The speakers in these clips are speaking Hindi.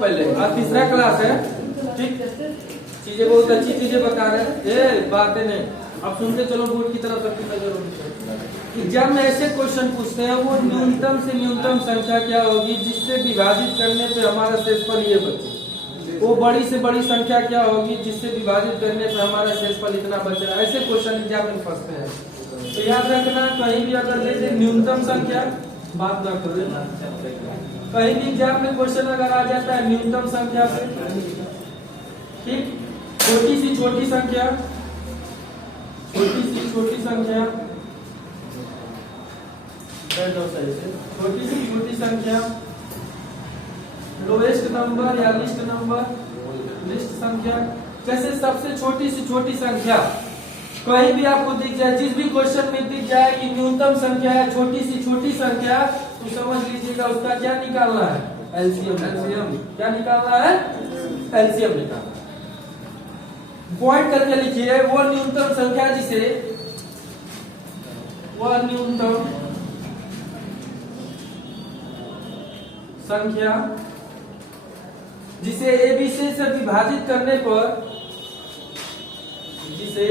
पहले, आज तीसरा क्लास है, ठीक। चीजें बहुत अच्छी चीजें बता रहे हैं, बातें नहीं। अब सुनते चलो, बोर्ड की तरफ सबकी नजर होनी चाहिए। एग्जाम में ऐसे क्वेश्चन पूछते हैं, वो न्यूनतम से न्यूनतम संख्या क्या होगी जिससे विभाजित करने पे हमारा शेषफल ये बचे। वो बड़ी से बड़ी संख्या क्या होगी जिससे विभाजित करने पे हमारा शेषफल इतना बचे। ऐसे क्वेश्चन एग्जाम में फंसते हैं। तो याद रखना, कहीं भी अगर लेते न्यूनतम संख्या, बात ना करें, कहीं भी एग्जाम में क्वेश्चन अगर आ जाता है न्यूनतम संख्या से, ठीक, छोटी सी छोटी संख्या, छोटी सी छोटी संख्या, छोटी सी छोटी संख्या, लोएस्ट नंबर या लिस्ट नंबर, लिस्ट संख्या, जैसे सबसे छोटी सी छोटी संख्या कहीं भी आपको दिख जाए, जिस भी क्वेश्चन में दिख जाए कि न्यूनतम संख्या है छोटी सी छोटी संख्या, तो समझ लीजिएगा उसका क्या निकालना है, एलसीएम। एलसीएम क्या निकालना है, एलसीएम निकालना। पॉइंट करके लिखिए, वो न्यूनतम संख्या जिसे, वह न्यूनतम संख्या जिसे एबीसी से विभाजित करने पर, जिसे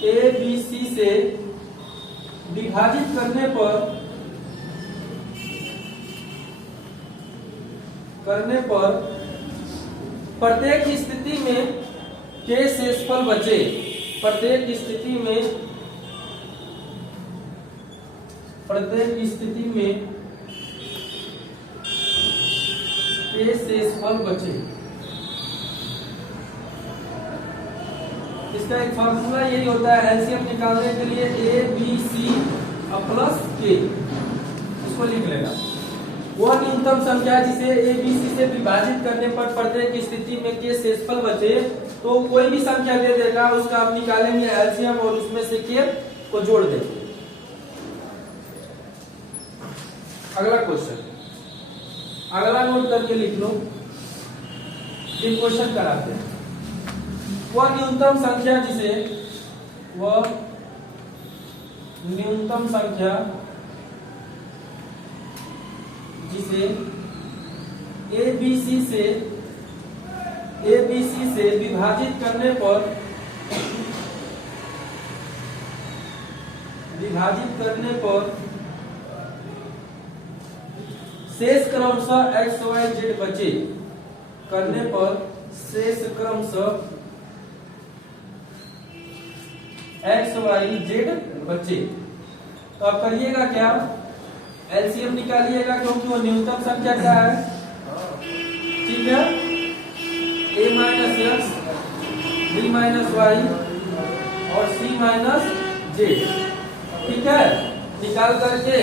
एबीसी से विभाजित करने पर प्रत्येक स्थिति में के शेषफल बचे, प्रत्येक स्थिति में के शेषफल बचे। इसका एक फार्मूला यही होता है एलसीएम निकालने के लिए, ए बी सी प्लस के, इसको लिख लेना। वह न्यूनतम संख्या जिसे ए बी सी से विभाजित करने पर प्रत्येक स्थिति में के शेषफल बचे, तो कोई भी संख्या दे देगा, उसका आप निकालेंगे एलसीएम और उसमें से के को जोड़ देंगे। अगला क्वेश्चन, अगला नोट करके लिख लो, ये क्वेश्चन कराते हैं। वह न्यूनतम संख्या जिसे, वह न्यूनतम संख्या जिसे एबीसी से विभाजित करने पर शेष क्रमशः एक्स वाई जेड बचे, करने पर शेष क्रमशः एक्स वाई जेड बचे। तो आप करिएगा क्या, एलसीएम निकालिएगा, क्योंकि वो न्यूनतम संख्या क्या है, ठीक है, A minus X, B minus Y और सी माइनस जेड, ठीक है। निकाल करके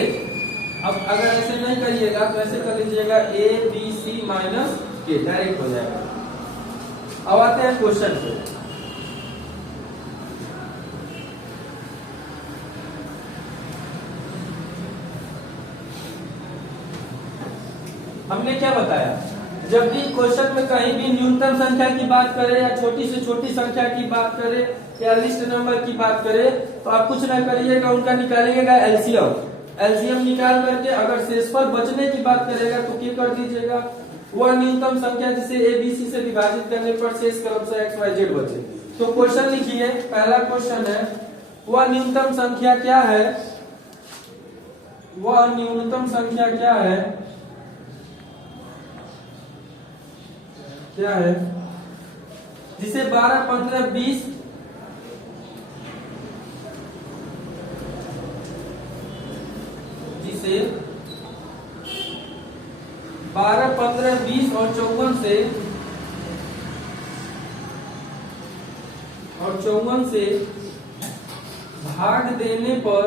अब अगर ऐसे नहीं करिएगा तो ऐसे कर लीजिएगा, ए बी सी माइनस के, डायरेक्ट हो जाएगा। अब आते हैं क्वेश्चन पे। हमने क्या बताया, जब भी क्वेश्चन में कहीं भी न्यूनतम संख्या की बात करें या छोटी से छोटी संख्या की बात करें या लिस्ट नंबर की बात करें, तो आप कुछ ना करिएगा, उनका निकालिएगा एलसीएम। एलसीएम निकाल करके अगर शेषफल बचने की बात करेगा तो क्या कर दीजिएगा, वह न्यूनतम संख्या जिसे एबीसी से विभाजित करने पर शेष क्रमशः एक्स वाई जेड बचे। तो क्वेश्चन लिखिए, पहला क्वेश्चन है, वह न्यूनतम संख्या क्या है, वह न्यूनतम संख्या क्या है, क्या है जिसे 12, 15, 20 जिसे 12, 15, 20 और 54 से भाग देने पर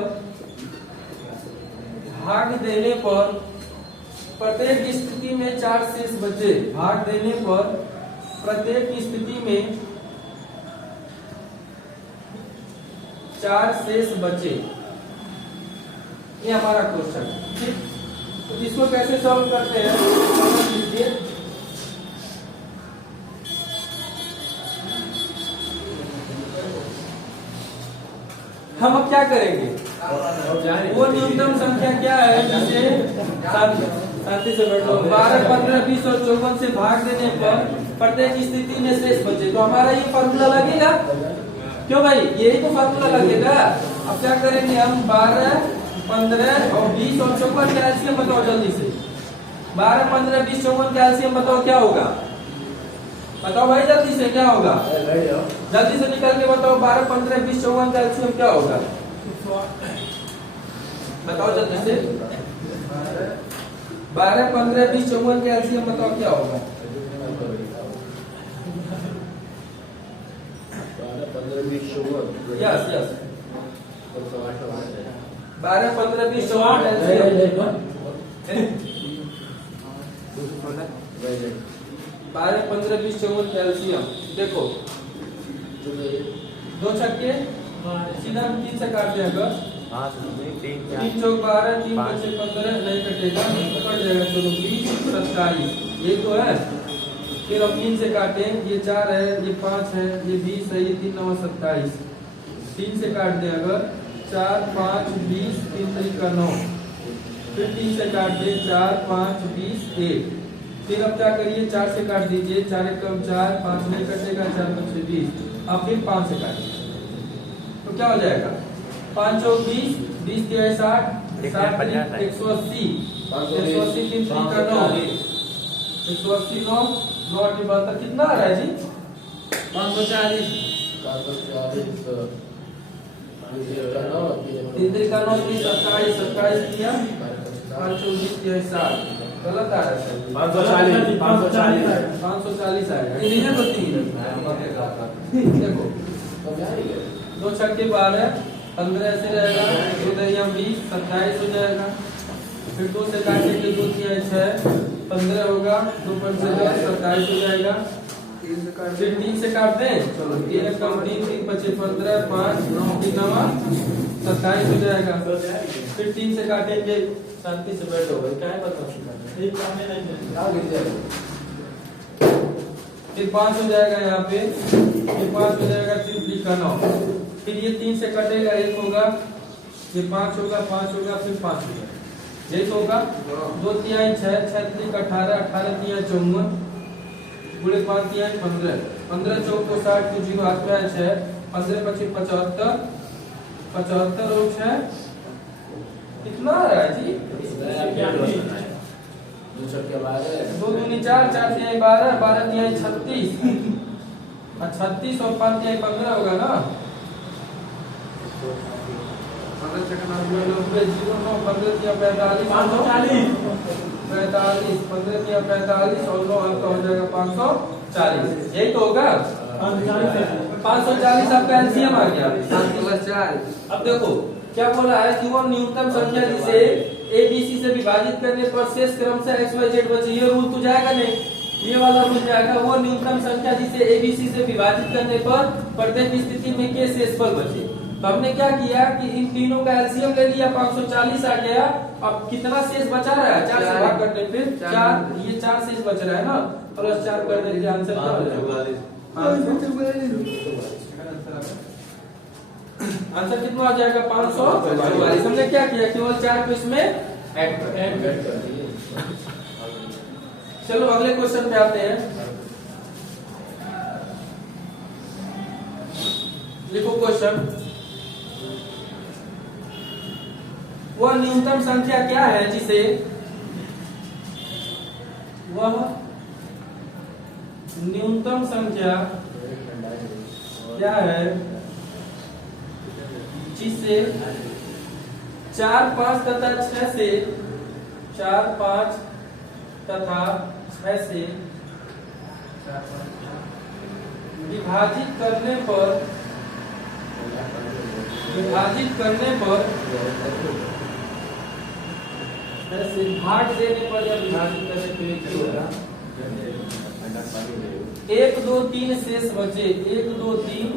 प्रत्येक स्थिति में 4 शेष बचे। भाग देने पर प्रत्येक स्थिति में 4 शेष बचे, ये हमारा क्वेश्चन है, ठीक। तो इसको कैसे सॉल्व करते हैं, समझ लीजिए। हम अब क्या करेंगे, वो न्यूनतम संख्या क्या है जिसे शांति से बैठो। 12, 15, 20 और 54 से भाग देने पर प्रत्येक स्थिति में शेष बचे, तो हमारा ये फॉर्मूला लगेगा। क्यों भाई, यही तो फॉर्मूला लगेगा। अब क्या करेंगे हम, 12, 15 और 20 और 54 का एलसीएम बताओ जल्दी से। 12, 15, 20, 54 का एलसीएम बताओ क्या होगा, बताओ भाई जल्दी से क्या होगा, जल्दी से निकल के बताओ। 12, 15, 20, 54 का एलसीएम क्या होगा, बताओ जल्दी से। 12, 15, 20, 54 का एलसीएम बताओ क्या होगा। 12, 15, 20, 54 एलसीएम। 12, 15, 20, 54 एलसीएम देखो, 2 छक्के सीधा 3 से काट देगा। 3 चौक 12, 3 5 15 नहीं कटेगा, कट जाएगा। चलो 20, 27 ये तो है। फिर अब 3 से काटें, ये 4 है, ये 5 है, ये 20 है, ये 3 9 27। 3 से काट दें अगर 4, 5, 20, 3 3 का 9। फिर 3 से काट दें 4, 5, 20, 1। फिर अब क्या करिए, 4 से काट दीजिए, 4 1 4, 5 नहीं कटेगा, 4 5 20। अब फिर 5 से काटिए तो क्या हो जाएगा, 5 चौक 20, 20 3 60, 60 180, 180 3 3 का 9, 180 9 9 8 72 कितना आ रहा है जी, 540। 3 3 का 9 30 27 27 किया, 5 20 30 60 गलत आ रहा है सर, 540 आएगा। ये नहीं है 2 3 देखो, 2 छक्के 12, 15 से रहेगा, 2 दरिया 20, 27 हो जाएगा। फिर 2 से काटेंगे, 2 3 6, 15 होगा, 2 5 10, 27 हो जाएगा। फिर 3 से काट दें, चलो 3 कम 3 3 5 15, 5 9 3 9 27 हो जाएगा। फिर 3 से काटेंगे, शांति से बैठो भाई, क्या है पता फिर 5 हो जाएगा यहाँ पे, फिर 5 हो जाएगा 3 3 का 9। फिर ये 3 से कटेगा, 1 होगा, ये 5 होगा, 5 होगा, फिर 5 होगा, ये तो होगा। 2 3 6, 6 3 18, 18 3 54, गुणे 5 3 15, 15 चौक 60 तो 0 हाथ में 6, 15 25 75, 75 और 6 कितना आ रहा है जी, 2 दूनी 4, 4 3 12, 12 3 36, 36 और 5 3 15 होगा ना। 15 सेकंड आप लोग 0 9 15 3 45 540, 45 15 3 45 और 9 आपका हो जाएगा 540, यही तो होगा 540 आपका एलसीएम आ गया 7/4। अब देखो क्या बोला है कि वो न्यूनतम संख्या जिसे एबीसी से विभाजित करने पर शेष क्रम से एक्स वाई जेड बचे, ये रूल तो जाएगा नहीं, ये वाला रूल जाएगा। वो न्यूनतम संख्या जिसे एबीसी से विभाजित करने पर प्रत्येक स्थिति में के शेषफल बचे। तो हमने क्या किया कि इन तीनों का एलसीएम ले लिया, 540 आ गया। अब कितना शेष बचा रहा है, 4 से भाग करने पे 4, ये 4 शेष बच रहा है ना, प्लस 4 कर देंगे, आंसर क्या हो जाएगा, आंसर कितना आ जाएगा 544। हमने क्या किया, केवल 4 को इसमें ऐड कर दिए। चलो अगले क्वेश्चन पे आते हैं। लिखो क्वेश्चन, वह न्यूनतम संख्या क्या है जिसे, वह न्यूनतम संख्या क्या है जिससे 4 5 तथा 6 से 4 5 तथा 6 से विभाजित करने पर ऐसे भाग देने पर या विभाजित करने पर होगा 1 2 3 शेष बचे, 1 2 3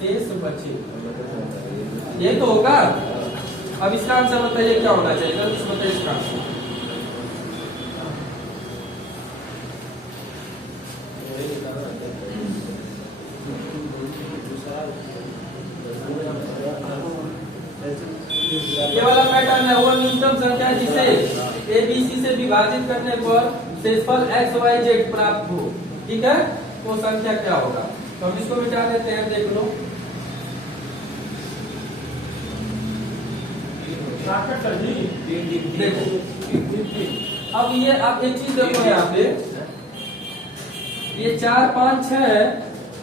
शेष बचे, ये तो होगा। अब इसका आंसर बताइए क्या होना चाहिए, जल्दी से बताइए इसका आंसर। ये वाला पैटर्न है, वो न्यूनतम संख्या जिसे ABC से विभाजित करने पर शेषफल XYZ प्राप्त हो, ठीक है, तो संख्या क्या होगा। तो हम इसको मिटा देते हैं, देख लो। देखो अब ये आप एक चीज देखो यहाँ पे, ये 4 5 6 है,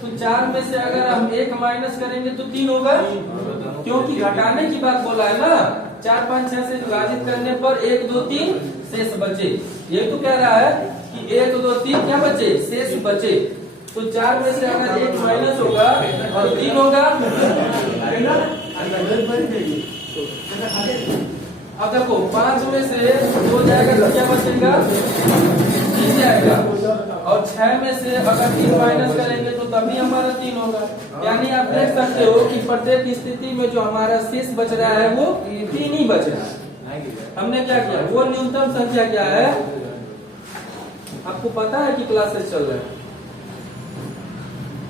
तो 4 में से अगर हम 1 माइनस करेंगे तो 3 होगा, क्योंकि घटाने की बात बोला है ना। 4 5 6 से विभाजित करने पर 1 2 3 शेष बचे। ये तो कह रहा है कि 1 2 3 क्या बचे, शेष बचे। तो 4 में से अगर 1 माइनस होगा और 3 होगा। अब देखो 5 में से 2 जाएगा तो क्या बचेगा, 3 जाएगा। और 6 में से अगर 3 माइनस करेंगे तो तभी हमारा 3 होगा। यानी आप देख सकते हो कि प्रत्येक स्थिति में जो हमारा शेष बच रहा है वो 3 ही बच रहा है। हमने क्या किया, वो न्यूनतम संख्या क्या है आपको पता है कि क्लासेस चल रहे हैं।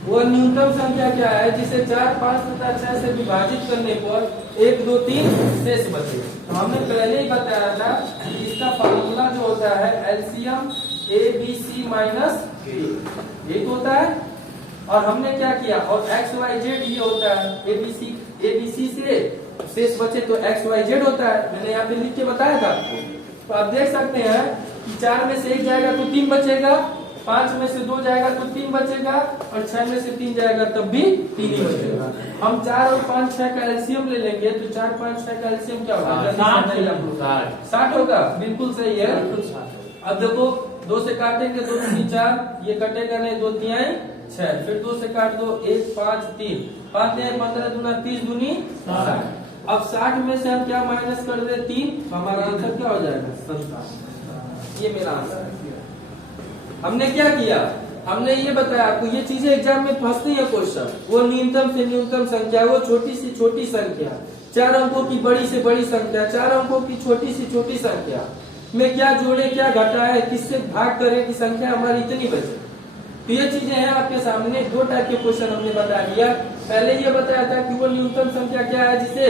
वो न्यूनतम संख्या क्या है जिसे 4 5 तथा 6 से विभाजित करने पर 1 2 3 शेष बचेगा। तो हमने पहले ही बताया था कि इसका फार्मूला जो होता है एलसीएम ABC माइनस ये होता है। और हमने क्या किया, और XYZ ये होता है, ABC से शेष बचे तो XYZ होता है। मैंने यहाँ पे लिख के बताया था आपको। तो आप देख सकते हैं कि 4 में से 1 जाएगा तो 3 बचेगा, 5 में से 2 जाएगा तो 3 बचेगा, और 6 में से 3 जाएगा तब भी 3 ही बचेगा। हम 4 और 5 6 का एलसीएम ले लेंगे तो 4 5 6 का एलसीएम क्या होगा, 60 होगा। बिल्कुल सही है। अब देखो 2 से काटेंगे 2 3 4, ये कटेगा नहीं, 2 3 6, फिर 2 से काट दो 1 5 3, 5 15 दूना 30 दूनी 60। अब 60 में से हम क्या माइनस कर दे 3, हमारा आंसर क्या हो जाएगा 57। ये मेरा आंसर है। हमने क्या किया, हमने ये बताया आपको, ये चीजें एग्जाम में फंसती है क्वेश्चन। वो न्यूनतम से न्यूनतम संख्या, वो छोटी से छोटी संख्या, 4 अंकों की बड़ी से बड़ी संख्या, 4 अंकों की छोटी से छोटी संख्या में क्या जोड़े क्या घटाए, किससे भाग करें कि संख्या हमारी इतनी बचे। तो ये चीजें हैं आपके सामने। 2 टाइप के क्वेश्चन हमने बता दिया। पहले ये बताया था कि वो न्यूनतम संख्या क्या है जिसे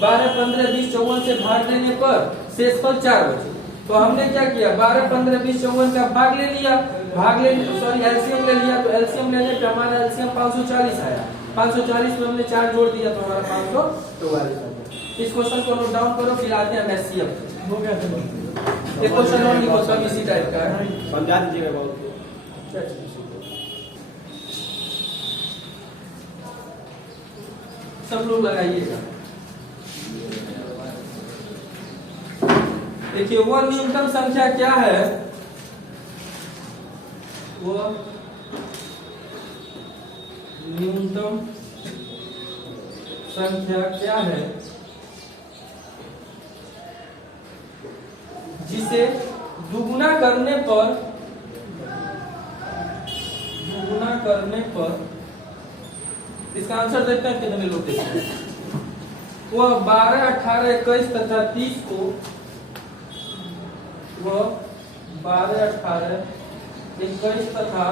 12 15 20 54 से भाग देने पर शेषफल 4 बचे। तो हमने क्या किया, 12 15 20 54 का भाग ले लिया, एलसीएम ले लिया। तो एलसीएम लेने पे हमारा एलसीएम 540 आया। 540 में हमने 4 जोड़ दिया तो हमारा 544 आ गया। इस क्वेश्चन को नोट डाउन करो, फिर आते हैं एससीएम। एक क्वेश्चन और लिखो, सब इसी टाइप का है, समझा दीजिएगा बहुत। सब लोग लगाइएगा। देखिए वो न्यूनतम संख्या क्या है, वो न्यूनतम संख्या क्या है जिसे दुगुना करने पर इसका आंसर देखते हैं कितने लोग देते हैं। वो 12 18 21 तथा 30 को, वो 12 18 21 तथा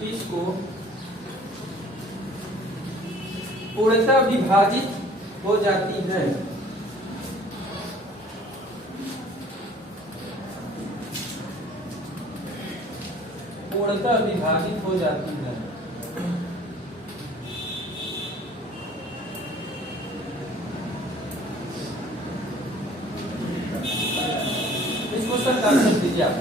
30 को पूर्णतः विभाजित हो जाती है। पूर्णतः विभाजित हो जाती है। इस क्वेश्चन का आंसर दीजिए आप।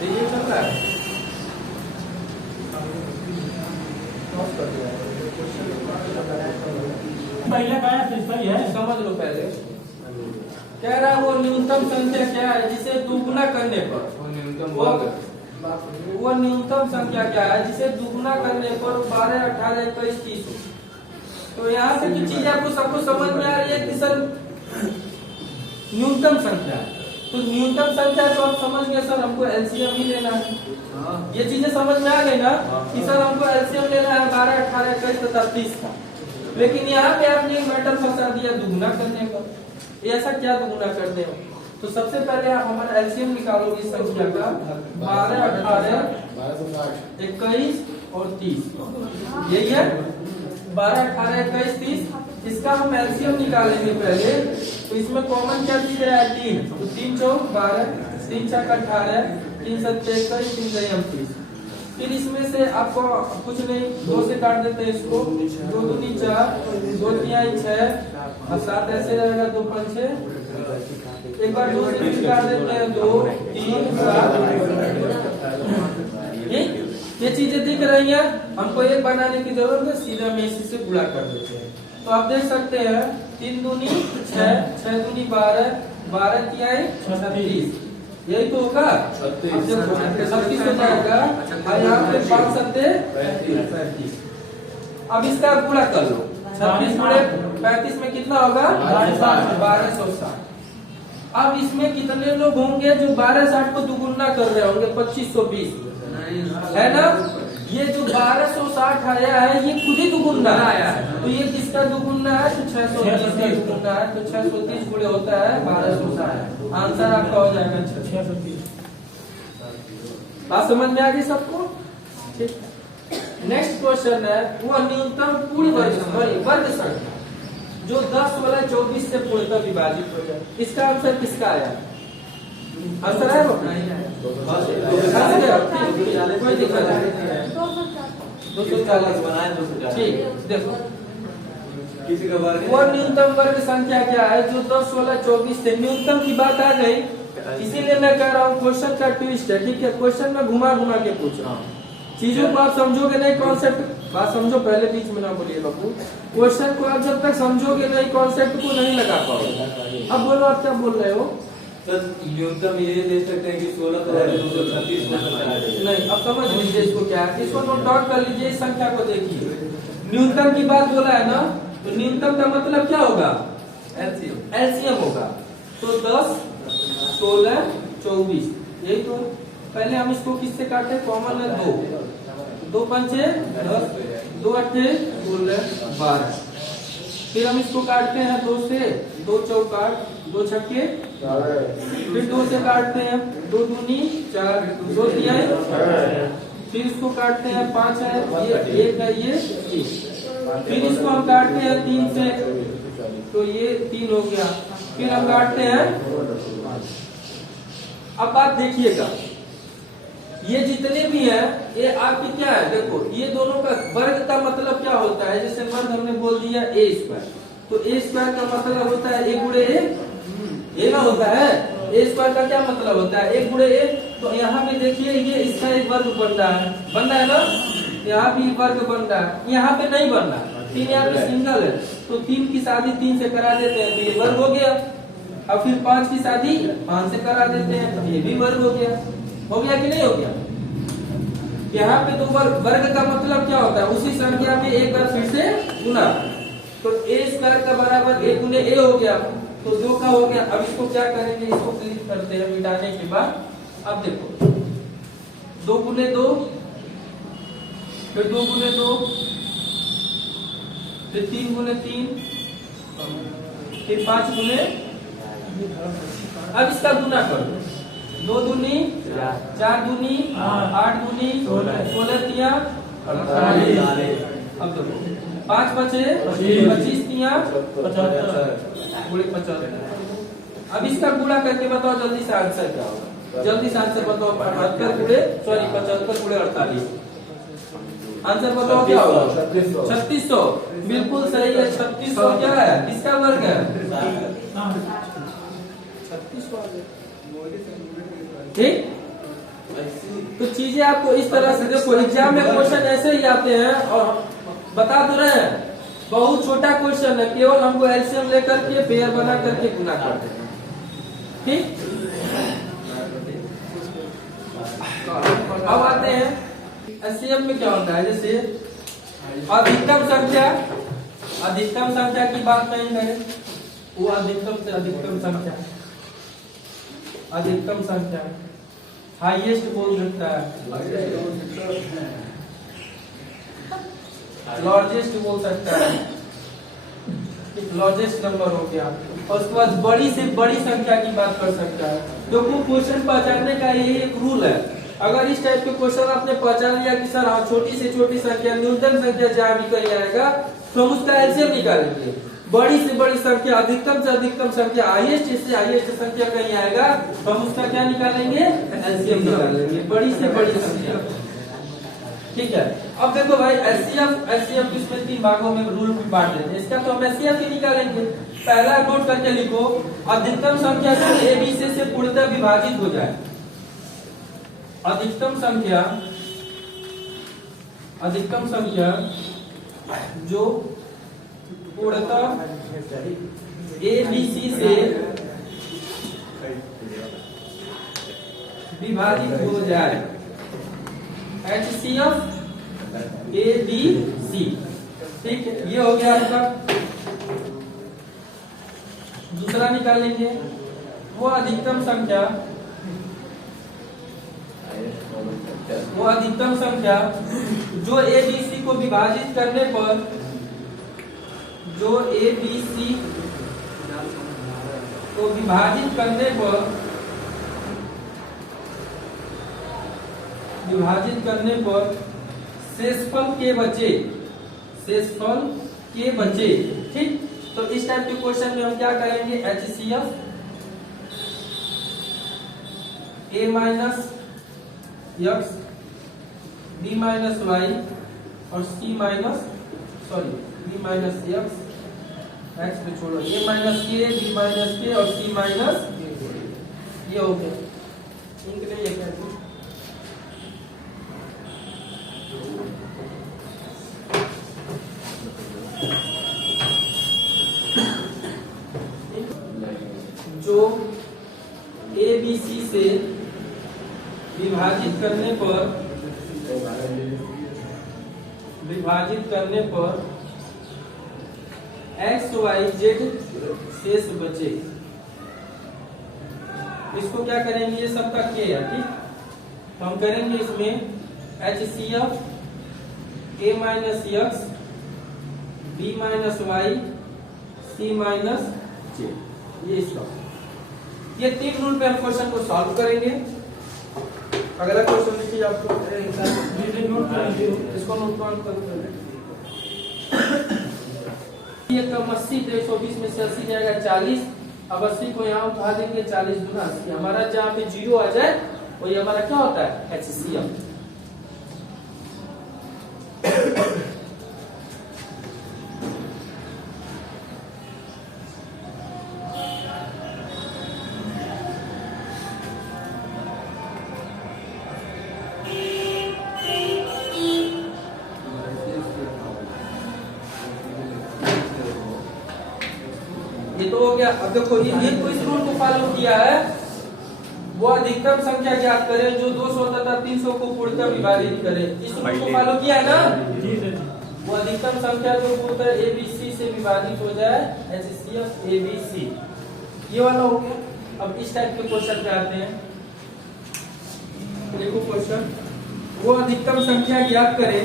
देखिए चल रहा है, पहले का सही है, समझ लो। पहले कह रहा है वो न्यूनतम संख्या क्या है जिसे दुगुना करने पर, वो न्यूनतम संख्या क्या है जिसे दुगुना करने पर 12 18 21 30 हो। तो यहाँ से जो चीज आपको सबको समझ में आ रही है कि सर न्यूनतम संख्या है, तो न्यूनतम संख्या तो आप समझ गए सर हमको एलसीएम ही लेना है। ये चीजें समझ में आ गई ना कि सर हमको एलसीएम लेना है 12 18 21 तथा 30 का। लेकिन यहाँ पे आपने एक मैटर फंसा दिया दुगुना करने का। ऐसा क्या दुगुना करते हो, तो सबसे पहले आप हमारा एलसीएम निकालोगे इस संख्या का, 12 18 21 और 30, यही है 12 18 21 30। इसका हम एलसीएम निकालेंगे पहले। तो इसमें कॉमन क्या चीज है? 3। तो 3 चौक 12, 3 छक 18, 3 7 21, 3 6 29। फिर इसमें से आपको कुछ नहीं, 2 से काट देते हैं इसको। 2 दूनी 4, 2 तिहाई 6 और 7 ऐसे रहेगा। 2 5 6, एक बार 2 से फिर काट देते हैं। 2 3 7। ठीक, ये चीजें दिख रही हैं। हमको एक बनाने की जरूरत है, सीधा हम इसी से गुणा कर देते हैं। तो आप देख सकते हैं 3 दूनी 6, 6 दूनी 12, 12 तिहाई 36। यही तो होगा 36 हो जाएगा। और यहाँ पे 5 7 35। अब इसका गुणा कर लो। 36 गुणे 35 में कितना होगा? 1260। अब इसमें कितने लोग होंगे जो 1260 को दुगुना कर रहे होंगे? 2520 है ना। ये जो 1260 आया है ये खुद ही दुगुना आया है। तो ये किसका दुगुना है? तो 630 का दुगुना है। तो 630 गुणे होता है 1260। आंसर आपका हो जाएगा 630। बात समझ में आ गई सबको? ठीक। नेक्स्ट क्वेश्चन है वो न्यूनतम पूर्ण वर्ग संख्या जो 10 वाला 24 से पूर्णतः विभाजित हो जाए। इसका आंसर किसका आया? आंसर है वो कोई दिक्कत नहीं। 240 बनाए 240। ठीक, देखो किसी का वर्ग वो न्यूनतम वर्ग संख्या क्या है जो 10 16 24 से न्यूनतम की बात आ गई। इसीलिए मैं कह रहा हूँ क्वेश्चन का ट्विस्ट है। ठीक है, क्वेश्चन में घुमा घुमा के पूछ रहा हूँ। चीजों को आप समझोगे नहीं, कॉन्सेप्ट बात समझो, पहले बीच में ना बोलिए बाबू। क्वेश्चन को आप जब तक समझोगे नहीं, कॉन्सेप्ट को नहीं लगा पाओगे। अब बोलो आप क्या बोल रहे हो? न्यूनतम ये ले सकते हैं कि 16 236 नहीं, अब समझ लीजिए इसको क्या है। इसको नोट डाउन कर लीजिए। इस संख्या को देखिए, न्यूनतम की बात बोला है ना। तो न्यूनतम का मतलब क्या होगा? एलसीएम होगा। तो 10 16 24 यही तो। पहले हम इसको किससे काटे? कॉमन है 2, 2 5 10, 2 8 16 12। फिर हम इसको काटते हैं 2 से, 2 चौक 8, 2 छक्के, फिर 2 से काटते हैं 2 दूनी 4, 2 तिहाई। फिर इसको काटते हैं 5 है, ये 1 है, ये 3। फिर इसको हम काटते हैं 3 से, तो ये 3 हो गया। फिर हम काटते हैं। अब बात देखिएगा, ये जितने भी हैं ये आपकी क्या है? देखो ये दोनों का वर्ग का मतलब क्या होता है? जैसे वर्ग हमने बोल दिया ए स्क्वायर। तो ए स्क्वायर का मतलब होता है 1 गुणे ए, ये ना होता है। ए स्क्वायर का क्या मतलब होता है? 1 गुणे ए। तो यहाँ पे देखिए ये इसका एक वर्ग बन रहा है ना। यहाँ भी वर्ग बन रहा है, यहाँ पे नहीं बन रहा। 3 यहाँ पे सिंगल है, तो 3 की शादी 3 से करा देते हैं, तो ये वर्ग हो गया। अब फिर 5 की शादी 5 से करा देते हैं, तो ये भी वर्ग हो गया। हो गया कि नहीं हो गया? यहाँ पे तो वर्ग का मतलब क्या होता है? उसी संख्या में एक बार फिर से गुना। तो ए स्क्वायर का बराबर 1 गुने ए हो गया, तो 2 का हो गया। अब इसको क्या करेंगे? इसको क्लिक करते हैं मिटाने के बाद। अब देखो 2 गुने 2, फिर 2 गुने 2, फिर 3 गुने 3, फिर 5 गुने। अब इसका गुना करो। 2 दूनी 4 दूनी 8 दूनी 16 तिया 48। अब देखो 5 बचे 25 तिया 75। अब इसका गुणा करके बताओ जल्दी से आंसर क्या होगा? जल्दी से आंसर बताओ। 75 गुणे 75 गुणे 48। आंसर बताओ क्या होगा? 3600। बिल्कुल सही है। 3600 क्या है? किसका वर्ग है? 3600। ठीक। तो चीजें आपको इस तरह से देखो, एग्जाम में क्वेश्चन ऐसे ही आते हैं और बता तो रहे हैं बहुत छोटा क्वेश्चन है, केवल हमको एलसीएम लेकर के पेयर बना करके गुना करते हैं। ठीक। अब आते हैं एलसीएम में क्या होता है। जैसे अधिकतम संख्या की बात नहीं है, वो अधिकतम से अधिकतम संख्या हाईएस्ट बोल सकता है, लार्जेस्ट बोल सकता है, लार्जेस्ट नंबर हो गया। और उसके बाद बड़ी से बड़ी संख्या की बात कर सकता है। देखो क्वेश्चन पहचानने का ये एक रूल है। अगर इस टाइप के क्वेश्चन आपने पहचान लिया कि सर हाँ छोटी से छोटी संख्या न्यूनतम संख्या जहाँ भी कही आएगा तो हम उसका एलसीएम निकालेंगे। बड़ी से बड़ी संख्या, अधिकतम से अधिकतम संख्या, हाईएस्ट से हाईएस्ट संख्या कहीं आएगा तो हम उसका क्या निकालेंगे, एलसीएम निकालेंगे, बड़ी से बड़ी संख्या। ठीक है, अब देखो भाई एलसीएम इसमें 3 भागों में रूल में बांट देते हैं, इसका तो हम एलसीएम ही निकालेंगे। पहला नोट करके लिखो, अधिकतम संख्या जो एबीसी से पूर्णतः विभाजित हो जाए, अधिकतम संख्या जो पूर्णतः एबीसी से विभाजित हो जाए, HCF ABC। ठीक है, ये हो गया आपका। दूसरा निकालेंगे, वो अधिकतम संख्या जो ABC को विभाजित करने पर, विभाजित करने पर शेषफल के बचे। ठीक, तो इस टाइप के क्वेश्चन में हम क्या करेंगे, HCF A minus x B minus Y और B माइनस एक्स, एक्स पे छोड़ो, A minus k, B minus k और C माइनस ये हो गया। इंक नहीं है क्या? जो ABC से विभाजित करने पर XYZ शेष बचे, इसको क्या करेंगे, ये सबका K है। ठीक, तो हम करेंगे इसमें HCF A minus x B minus y C minus J, ये इसका। ये 3 रूल पे हम क्वेश्चन को सॉल्व करेंगे। अगला क्वेश्चन देखिए आपको, इसको नोट डाउन कर ये कम 80 तो 120 में से 80 जाएगा 40। अब 80 को यहाँ उठा देंगे, 40 गुना 80, हमारा जहाँ पे 0 आ जाए वो ये हमारा क्या होता है, HCF। ये तो हो गया। अब देखो ये तो इस रूल को फॉलो किया है, वो अधिकतम संख्या ज्ञात करें जो 200 तथा 300 को पूर्णतः विभाजित करे। इस रूल को फॉलो किया है ना, वो अधिकतम संख्या जो पूर्णतः ABC से विभाजित हो जाए, HCF ABC, ये वाला हो गया। अब इस टाइप के क्वेश्चन पे आते हैं। देखो क्वेश्चन, वो अधिकतम संख्या ज्ञात करे,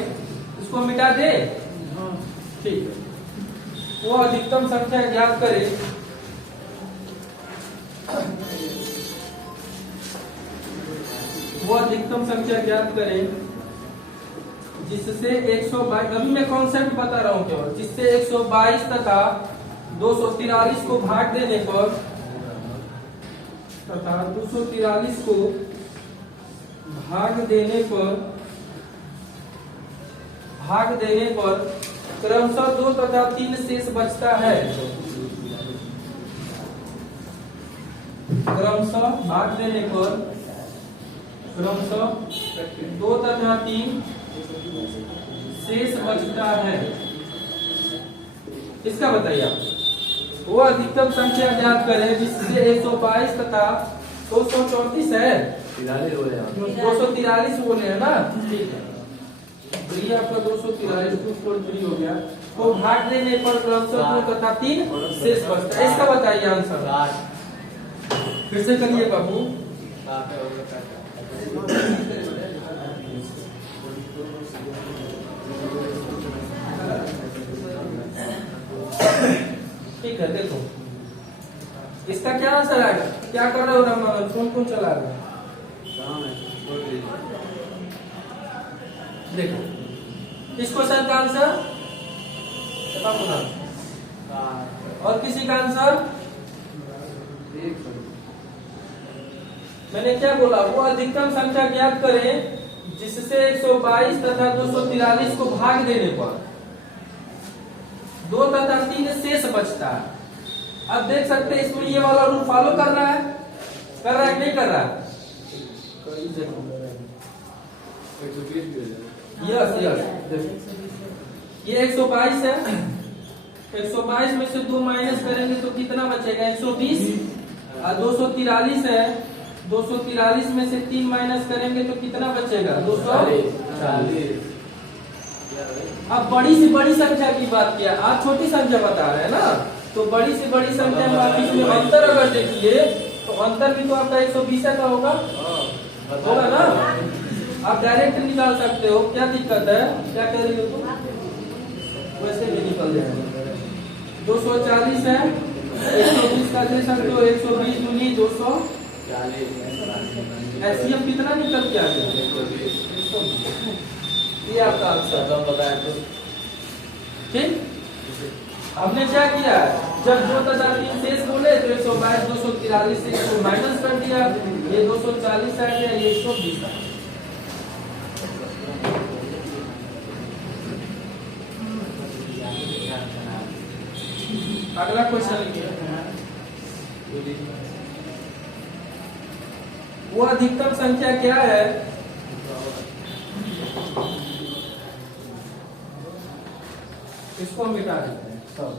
इसको मिटा दे। ठीक है, वो अधिकतम संख्या ज्ञात करे जिससे 122, अभी मैं कॉन्सेप्ट बता रहा हूँ केवल, जिससे 122 तथा 243 को भाग देने पर क्रमशः 2 तथा 3 शेष बचता है। क्रमशः भाग देने पर क्रमशः 2 तथा 3 शेष बचता है। इसका बताइए आप। वो अधिकतम संख्या ज्ञात करें जिससे 122 तथा 234 है, 243 बोले है ना। ठीक है, तो ये आपका 243 243 हो गया। तो भाग देने पर क्रमशः 2 तथा 3 शेष बचता है। इसका बताइए आंसर। फिर से करिए बाबू। ठीक है, देखो इसका क्या आंसर आएगा। क्या कर रहे हो रामनगर, कौन चला रहा है? देखो इस क्वेश्चन का आंसर बताओ ना। और किसी का आंसर? मैंने क्या बोला, वो अधिकतम संख्या ज्ञात करें जिससे 122 तथा 243 को भाग देने पर 2 तथा 3 शेष बचता है। अब देख सकते हैं इसमें ये वाला रूल फॉलो कर रहा है कि नहीं कर रहा है? यस ये 122 है, 122 में से 2 माइनस करेंगे तो कितना बचेगा? 120। और 243 है, 243 में से 3 माइनस करेंगे तो कितना बचेगा? 240। अब बड़ी से बड़ी संख्या की बात किया, आप छोटी संख्या बता रहे हैं ना, तो बड़ी से बड़ी संख्या में आप इसमें अंतर अगर देखिए तो अंतर भी तो आपका 120 का होगा ना। आप डायरेक्ट निकाल सकते हो, क्या दिक्कत है? क्या कह रही हो तुम? वैसे भी निकल जाएगा। 240 है, 120 का दे सकते हो, 120 दूनी 240। एचसीएफ कितना निकल के आ गया? ये आपका आंसर पता है। ठीक, हमने क्या किया, जब 2 तथा 3 शेष बोले तो 122 243 से इसको माइनस कर दिया, ये 240 आ गया, ये 120 आ गया। अगला क्वेश्चन लिखिए, वो अधिकतम संख्या क्या है इसको हम मिटा देते हैं सब।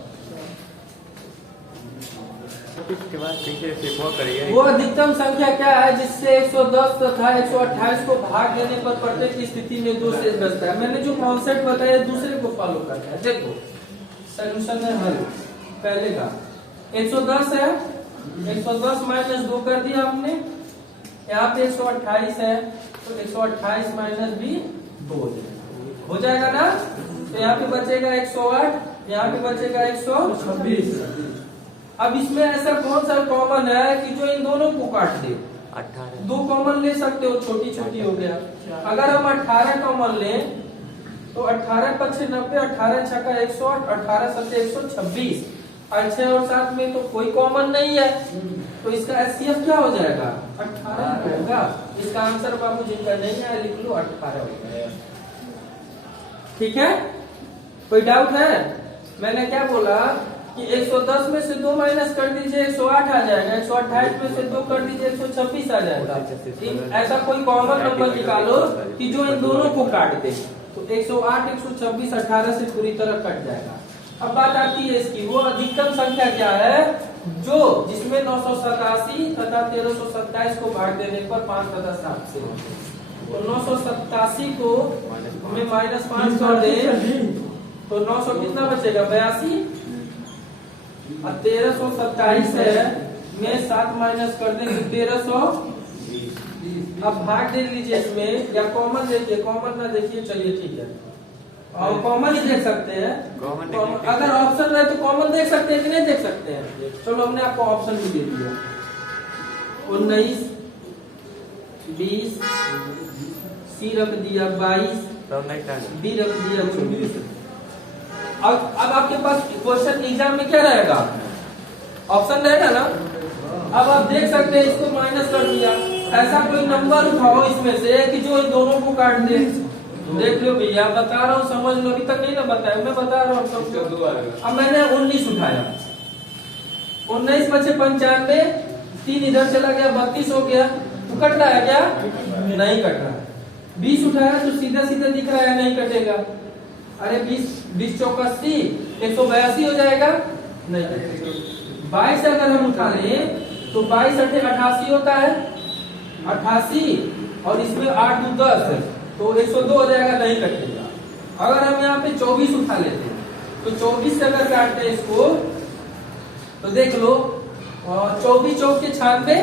इसके बाद पीछे से वो करिए। वो अधिकतम संख्या क्या है जिससे 110 तथा 128 को भाग देने पर प्रत्येक स्थिति में 2 शेष बचता है? मैंने जो कॉन्सेप्ट बताया दूसरे को फॉलो करना है। देखो सोल्यूशन है हल, पहले का 110 है, 110 माइनस 2 कर दिया आपने, यहाँ पे 128 है तो 128 माइनस भी 2 हो जाएगा ना, तो यहाँ पे बचेगा 108, यहाँ पे बचेगा 126। अब इसमें ऐसा कौन सा कॉमन है कि जो इन दोनों को काट दे? 18। 2 कॉमन ले सकते हो, छोटी छोटी हो गया। अगर हम 18 कॉमन लें तो 18 पक्षे 90, 18 छक्का 108, 18 सत्ते 126, और 6 और 7 में तो कोई कॉमन नहीं है, तो इसका एचसीएफ क्या हो जाएगा? 18 होगा। इसका आंसर बाबू जिनका नहीं है लिख लो 18 होगा। ठीक है, कोई डाउट है? मैंने क्या बोला कि 110 में से 2 माइनस कर दीजिए 108 आ जाएगा, 128 में से 2 कर दीजिए 126 आ जाएगा। ऐसा कोई कॉमन नंबर निकालो कि जो इन दोनों को काट दे, तो 108 126 18 से पूरी तरह कट जाएगा। अब बात आती है इसकी, वो अधिकतम संख्या क्या है जो जिसमें 987 तथा 1327 को भाग देने पर 5 तथा 7 से होते हैं। तो 987 को हमें -5 कर दे तो 900 कितना बचेगा? 82। और 1327 है में 7 माइनस कर देंगे 1320। अब भाग दे लीजिए इसमें, या कॉमन देखिए, कॉमन ना देखिए, चलिए ठीक है, और कॉमन ही देख सकते हैं। अगर ऑप्शन रहे तो कॉमन देख सकते हैं कि नहीं देख सकते हैं? चलो हमने आपको ऑप्शन भी दे दिया, 19 20, सी रख दिया 22, बी रख दिया 19। अब आपके पास क्वेश्चन एग्जाम में क्या रहेगा? ऑप्शन रहेगा ना। अब आप देख सकते हैं इसको माइनस कर दिया, ऐसा कोई नंबर उठाओ इसमें से कि जो इन दोनों को काट दे। देख लो भैया, बता रहा हूँ, समझ लो, अभी तक नहीं ना बताया, मैं बता रहा हूँ सबको। अब मैंने 19 उठाया, 19 बचे 95, 3 इधर चला गया 32 हो गया, तो कट रहा है क्या? नहीं कट रहा है। 20 उठाया तो सीधा सीधा दिख रहा है नहीं कटेगा। अरे 20 चौका 80, 182 हो जाएगा, नहीं कटेगा। 22 अगर हम उठा लें तो 22 अठे 88 होता है, 88, और इसमें 8 2 10 तो 102 हो जाएगा, नहीं कटेगा। अगर हम यहाँ पे 24 उठा लेते हैं तो 24 से अगर काटते हैं इसको तो देख लो, 24 चौक के 96,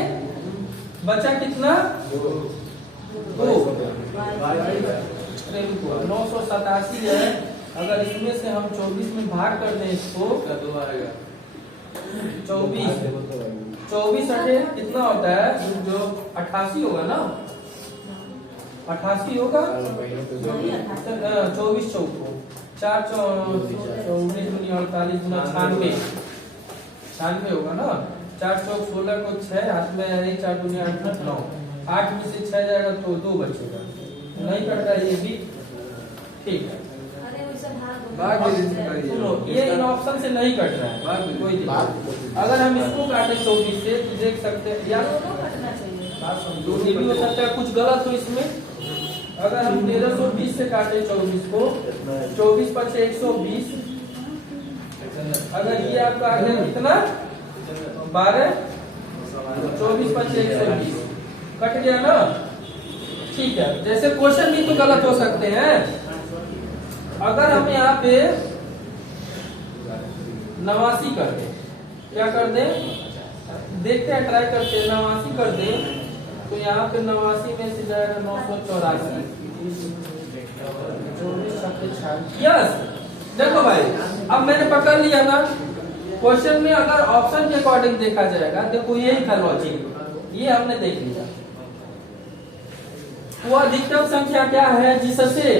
बचा कितना? 2। 987 है, अगर इसमें से हम 24 में भाग कर दें इसको, 24 अठे कितना होता है? जो 88 होगा ना, 88 होगा। 24 चौको 4 24 48 99, 96 होगा ना। 4 चौक 16 को 6 हाथ में है, 4 दूनी 8 9, 8 में से 6 जाएगा तो 2 बचेगा, नहीं कट रहा है ये भी, ठीक है। सुनो ये इन ऑप्शन से नहीं कट रहा है, कोई दिक्कत। अगर हम इसको काटे 24 से तो देख सकते हैं यार, ये भी हो सकता है कुछ गलत हो इसमें। अगर हम 1320 से काटे 24 को, 24 पर 120, अगर ये आपका आ गया कितना 12, 24 पर 120 कट गया ना, ठीक है। जैसे क्वेश्चन भी तो गलत हो सकते हैं। अगर हम यहाँ पे 89 कर दे, क्या कर दे, देखते हैं ट्राई करते हैं, 89 कर दे तो यहाँ पे 89 में से जाएगा 984, 24 यस। देखो भाई अब मैंने पकड़ लिया ना, क्वेश्चन में अगर ऑप्शन के अकॉर्डिंग देखा जाएगा, देखो यही था लॉजिक, ये हमने देख लिया। वो अधिकतम संख्या क्या है जिससे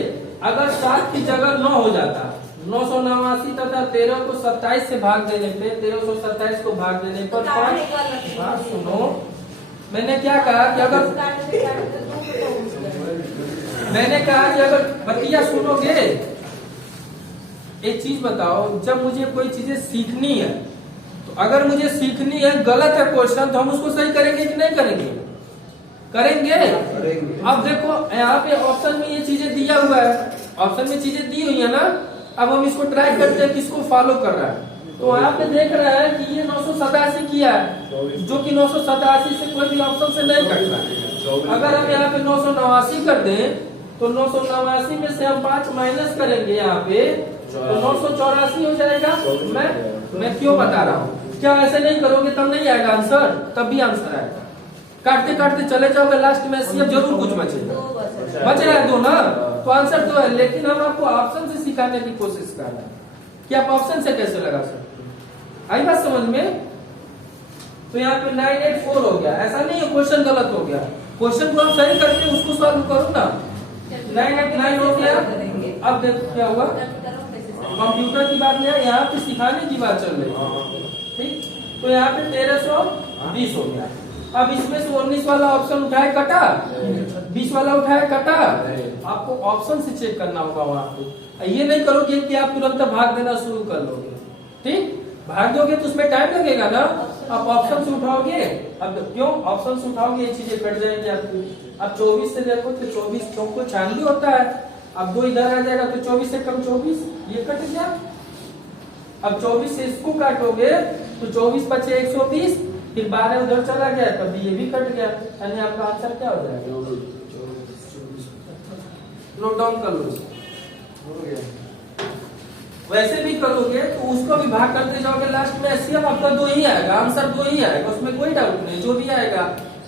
अगर 7 की जगह 9 हो जाता, 989 तथा 13 को 27 से भाग देने पे, 1327 को भाग देने पर 5, सुनो मैंने क्या कहा कि अगर मैंने कहा कि अगर बतिया सुनोगे, एक चीज बताओ, जब मुझे कोई चीजें सीखनी है तो अगर मुझे सीखनी है, गलत है क्वेश्चन तो हम उसको सही करेंगे कि नहीं करेंगे, करेंगे। अब देखो यहाँ पे ऑप्शन में ये चीजें दिया हुआ है, ऑप्शन में चीजें दी हुई है ना, अब हम इसको ट्राई करते हैं किसको फॉलो कर रहा है। तो यहाँ पे देख रहा है कि ये 987 किया है, जो कि 987 से कोई भी ऑप्शन से नहीं कट रहा है। अगर हम यहाँ पे 989 कर दें तो 989 में से हम 5 माइनस करेंगे यहाँ पे तो 984 हो जाएगा। मैं क्यों बता रहा हूँ, क्या ऐसे नहीं करोगे तब नहीं आएगा आंसर, तब भी आंसर आएगा। काटते काटते चले जाओगे, लास्ट में सीएफ जरूर कुछ बचेगा, बच रहा है 2 ना, तो आंसर तो है। लेकिन हम आपको ऑप्शन से सिखाने की कोशिश कर रहे हैं कि आप ऑप्शन से कैसे लगा सकते हैं। आई बात समझ में? तो यहाँ पे 984 हो गया, ऐसा नहीं है क्वेश्चन गलत हो गया, क्वेश्चन को हम सही करके उसको सॉल्व करो ना। 989 हो गया। अब देखो क्या हुआ, कंप्यूटर की बात नहीं है, यहाँ पे सिखाने की बात चल रही है, ठीक। तो यहाँ पे 1320 हो गया। अब इसमें से 19 वाला ऑप्शन उठाए कटा, 20 वाला उठाए कटा, आपको ऑप्शन से चेक करना होगा वहां पे। ये नहीं करोगे कि आप तुरंत भाग देना शुरू कर लोगे, ठीक। भाग दोगे तो उसमें टाइम लगेगा ना, आप ऑप्शन से उठाओगे। अब क्यों ऑप्शन से उठाओगे, ये चीजें कट जाएंगी आपकी। अब 24 से देखो तो 24 चौक को 96 होता है, अब 2 इधर आ जाएगा तो 24 से कम 24, ये कट गया। अब 24 से इसको काटोगे तो 24 बचे 120, फिर 12 उधर चला गया तब ये भी कट गया, यानी आपका आंसर क्या हो जाएगा, नोट डाउन कर लो। वैसे भी करोगे तो उसको भी भाग करते जाओगे, लास्ट में एचसीएफ आपका 2 ही आएगा, आंसर 2 ही आएगा, उसमें कोई डाउट नहीं, जो भी आएगा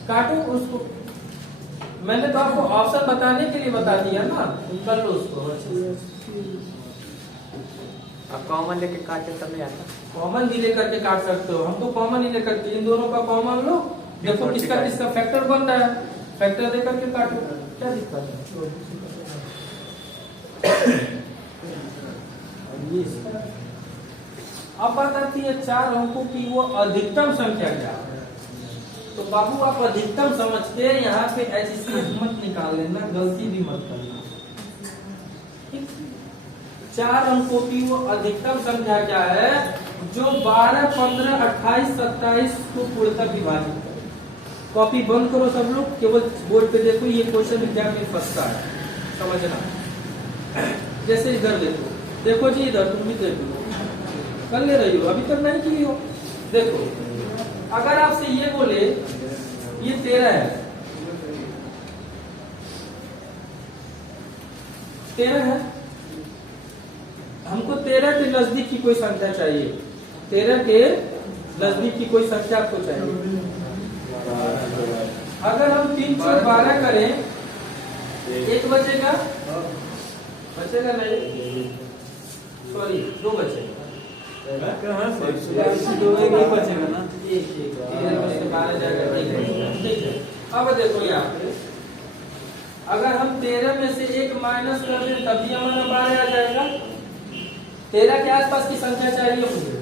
काटो उसको। मैंने तो आपको ऑप्शन बताने के लिए बता दिया ना, कर लो उसको। आप कॉमन लेके काटे तब नहीं आता, कॉमन भी लेकर के काट सकते हो, हम तो कॉमन ही लेकर के, इन दोनों का कॉमन लो, देखो किसका किसका फैक्टर बन रहा है, फैक्टर देकर के काटो, क्या दिक्कत है। अब बात आती है 4 अंकों की, वो अधिकतम संख्या क्या है। तो बाबू आप अधिकतम समझ के यहाँ पे HCF मत निकाल लेना, गलती भी मत करना, ठीक। 4 अंकों की वो अधिकतम संख्या क्या है जो 12, 15, 28, 27 को पूर्णतः विभाजित करे। कॉपी बंद करो सब लोग, केवल बोर्ड पे देखो, ये क्वेश्चन एग्जाम में फंसता है, समझना। जैसे इधर देखो, देखो जी इधर तुम भी देखो, कर ले रही हो, अभी तक नहीं की हो। देखो अगर आपसे ये बोले ये 13 है, 13 है, हमको 13 के नजदीक की कोई संख्या चाहिए, 13 के नजदीक की कोई संख्या आपको चाहिए। अगर हम 3 चौक 12 करें, 1 बचेगा, बचेगा नहीं, सॉरी 2 बचेगा, 2 बचेगा ना, ठीक है 12 जाएगा, ठीक है। अब देखो यहाँ पे अगर हम 13 में से 1 माइनस कर दें तब भी हमारा 12 आ जाएगा। 13 के आसपास की संख्या चाहिए मुझे,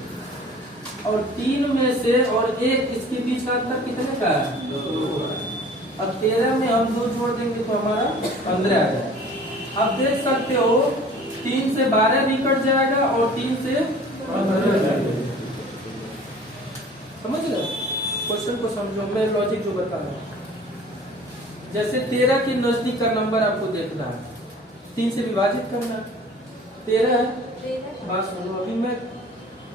और 3 में से और 1 इसके बीच का अंतर कितने का है? अब 13 में हम 2 जोड़ देंगे तो हमारा 15 आ जाएगा। अब देख सकते हो 3 से 12 भी कट जाएगा और 3 से 15 भी कट जाएगा। समझ गए? क्वेश्चन को समझो, मैं लॉजिक जो बता रहा हूँ। जैसे 13 के नजदीक का नंबर आपको देखना है, 3 से विभाजित करना है। 13 है, बात सुनो, अभी मैं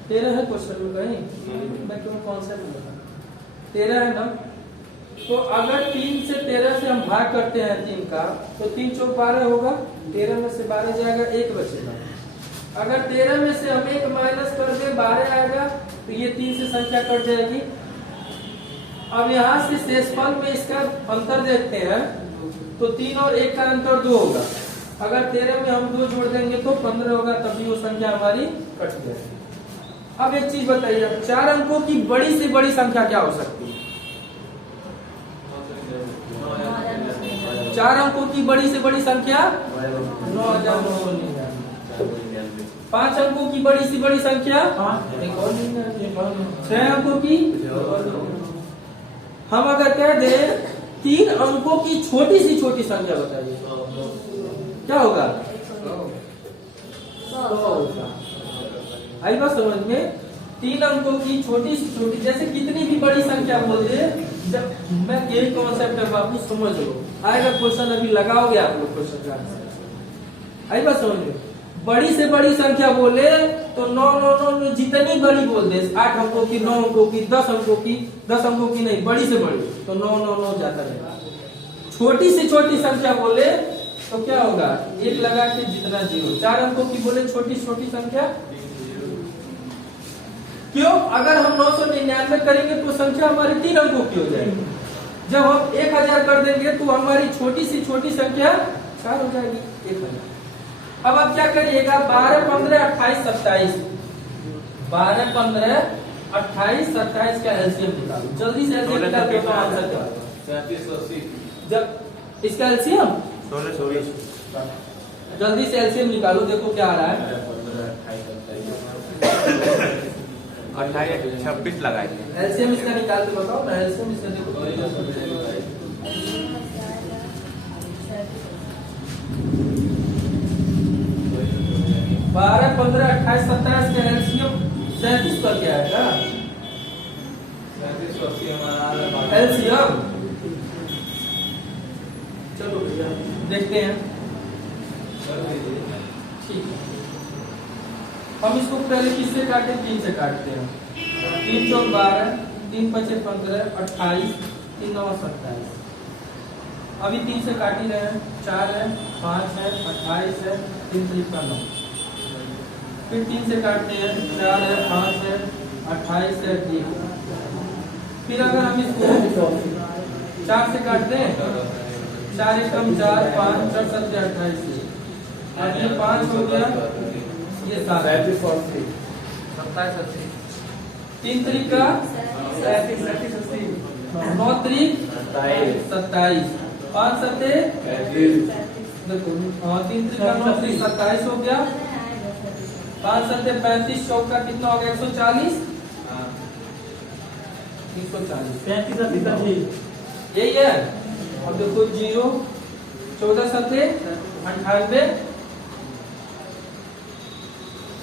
13 है क्वेश्चन में कहीं, मैं क्यों कॉन्सेप्ट बता, 13 है ना। तो अगर 3 से 13 से हम भाग करते हैं 3 का, तो 3 चौक 12 होगा, 13 में से 12 जाएगा, 1 बचेगा। अगर 13 में से हम 1 माइनस कर दे 12 आएगा, तो ये 3 से संख्या कट जाएगी। अब यहाँ से शेषफल में इसका अंतर देखते हैं, तो 3 और 1 का अंतर 2 होगा। अगर 13 में हम 2 जोड़ देंगे तो 15 होगा, तभी वो संख्या हमारी कट जाएगी। अब एक चीज बताइए, 4 अंकों की बड़ी से बड़ी संख्या क्या हो सकती है? 4 अंकों की बड़ी से बड़ी संख्या 9,999। 5 अंकों की बड़ी से बड़ी संख्या 6 अंकों की। हम अगर कह दे 3 अंकों की छोटी सी छोटी संख्या बताइए, क्या होगा? 100। आई बात समझ में? 3 अंकों की छोटी सी छोटी, जैसे कितनी भी बड़ी संख्या बोल दे, जब मैं यही कॉन्सेप्ट है बाबू, समझ लो। आएगा क्वेश्चन, अभी लगाओगे आप लोग क्वेश्चन का आंसर। आई बात समझ में? बड़ी से बड़ी संख्या बोले तो 9 जितनी बड़ी बोल दे, 8 अंकों की, 9 अंकों की, 10 अंकों की, 10 अंकों की नहीं, बड़ी से बड़ी, तो 9 जाता रहेगा। छोटी से छोटी संख्या बोले तो क्या होगा? 1 लगा के जितना 0। 4 अंकों की बोले छोटी छोटी संख्या, क्यों? अगर हम 999 करेंगे तो संख्या हमारी 3 अंकों की हो जाएगी। जब हम 1000 कर देंगे तो हमारी छोटी सी छोटी संख्या 4 हो जाएगी, 1000। अब आप क्या करिएगा? 12, 15, 28, 27। 12, 15, 28, 27 का एलसीएम निकालो, जल्दी से एलसीएम निकाल के आंसर क्या होगा? 3780। जब इसका एलसीएम 16, जल्दी से एलसीएम निकालो, देखो क्या आ रहा है। 28, 26 लगाए थे। एलसीएम इसका निकाल के बताओ ना, एलसीएम इसका देखो। 12, 15, 28, 27 का एलसीएम 37 पर क्या आएगा? 3780 हमारा एलसीएम। चलो भैया देखते हैं। ठीक है, हम इसको पहले किससे काटे? 3 से काटते हैं। 3 चौक 12, 3 पचे 15, 28, 3 9 27। अभी 3 से काट ही रहे हैं। 4 है, 5 है, 28 है, 3 3 का 9। फिर 3 से काटते हैं। 4 है, 5 है, 28 है, 3। फिर अगर हम इसको 4 से काटते हैं, 4 एकम 4, 5 4 7 28। अब ये 5 हो गया, ये 7 27 80। 3 3 का 37 80। 9 3 27। 5 7 देखो, 3 3 का 9 3 27 हो गया। 5 7 35, चौक का कितना हो गया? 140। 340 35 यही है। अब देखो 0, 14 7 98,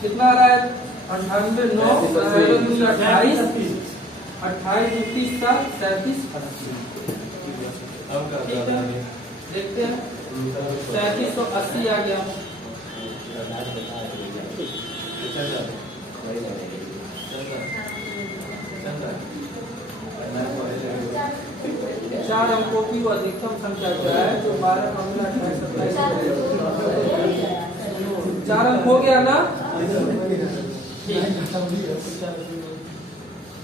कितना आ रहा है? 98, 9 28, 28 30 का 37 80। ठीक है, देखते हैं। 3780 आ गया। 4 अंकों की अधिकतम संख्या क्या है? जो 12, 15, 28, 27। 4 अंक हो गया ना?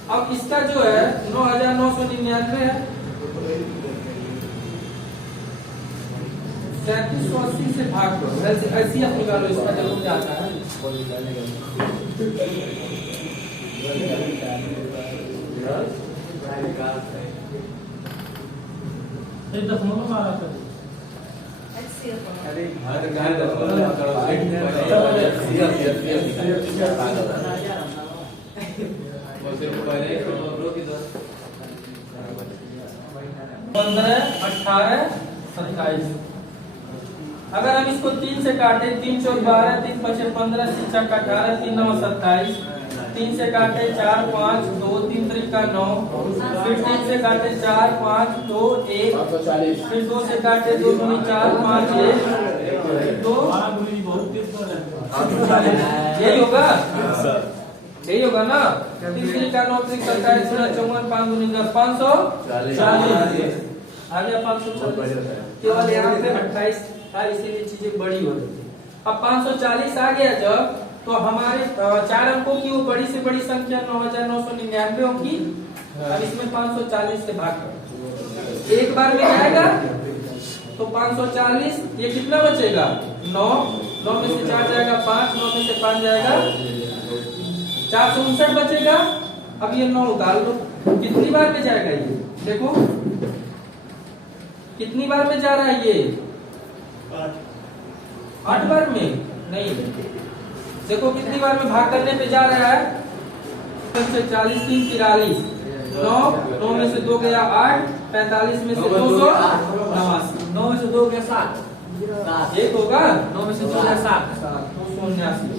अब इसका जो है 9,999 है। 3780 से भाग दो, ऐसी आप निकालो, इसका जरूर क्या आता है। एक दशमलव में आ रहा था। पहले रो की दो 15, 18, 27। अगर हम इसको 3 से काटे, 3 चौक 12, 3 पचे 15, 3 छक्का 18, 3 9 27, 3 से काटे 4 5 2 3 त्रिका 9, फिर 3 से काटे 4 5 2 1, फिर 2 से काटे 2 दूनी 4 5 1, 2 हमारा गुरु जी बहुत तेज कर रहे हैं। यही होगा, यही होगा ना। 3 त्रिका 9 3 27 54 5 दूनी 10 540 आ गया 540। केवल यहाँ पे 28 था, इसीलिए चीजें बड़ी हो रही थी। अब 540 आ गया जब, तो हमारे 4 अंकों की वो बड़ी से बड़ी संख्या 9999 होगी। अब इसमें 540 से भाग करो, एक बार में जाएगा तो 540, ये कितना बचेगा 9, 9 में से 4 जाएगा 5, 9 में से 5 जाएगा 459 बचेगा। अब ये 9 उतार दो, कितनी बार में जाएगा ये देखो, कितनी बार में जा रहा है ये 8 बार में नहीं, देखो कितनी बार में भाग करने पे जा रहा है। 40 3 43, 9 में से 2 गया 8, 45 में से 289, 9 में से 2 गया 7, एक होगा 9 में से 2 गया 7, 279।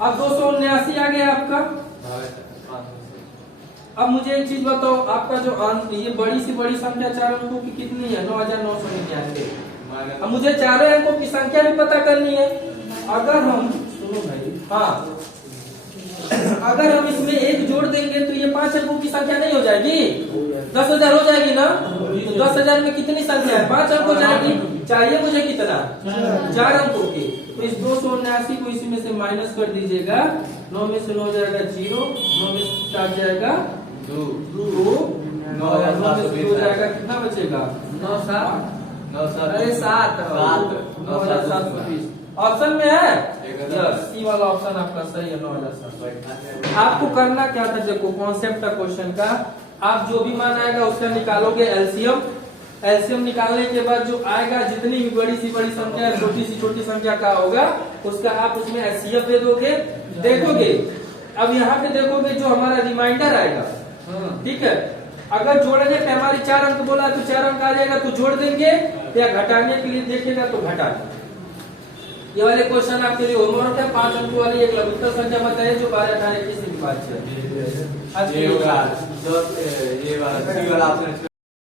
अब 279 आ गया आपका। अब मुझे एक चीज बताओ, आपका जो ये बड़ी सी बड़ी संख्या 4 अंकों की कितनी है 9999। अब मुझे चारों अंकों की संख्या भी पता करनी है। अगर हम सुनो भाई, हाँ, अगर हम इसमें 1 जोड़ देंगे तो ये 5 अंकों की संख्या नहीं हो जाएगी, 10,000 हो जाएगी ना। तो 10,000 में कितनी संख्या है 5 अंक हो जाएगी। चाहिए मुझे कितना 4 अंकों की, तो इस 279 को इसी में से माइनस कर दीजिएगा। 9 में से 9 जाएगा 0, 9 में से 4 जाएगा 2, 9 में से 2 जाएगा कितना बचेगा 9 7 अरे 7 9720। ऑप्शन में है यस, सी वाला ऑप्शन आपका सही है 9720। आपको करना क्या था, देखो कॉन्सेप्ट था क्वेश्चन का, आप जो भी मान आएगा उसका निकालोगे एलसीएम। एलसीएम निकालने के बाद जो आएगा, जितनी भी बड़ी सी बड़ी संख्या छोटी सी छोटी संख्या का होगा उसका आप उसमें एचसीएफ दे दोगे, देखोगे। अब यहाँ पे देखोगे जो हमारा रिमाइंडर आएगा, ठीक है, अगर जोड़ने पे हमारी 4 अंक बोला तो 4 अंक आ जाएगा तो जोड़ देंगे, या घटाने के लिए देखेगा तो घटा देंगे। ये वाले क्वेश्चन आपके लिए होमवर्क है। 5 अंक वाली एक लघुत्तर संख्या बताइए जो 12 18 21 से विभाज्य है। ये वाला ऑप्शन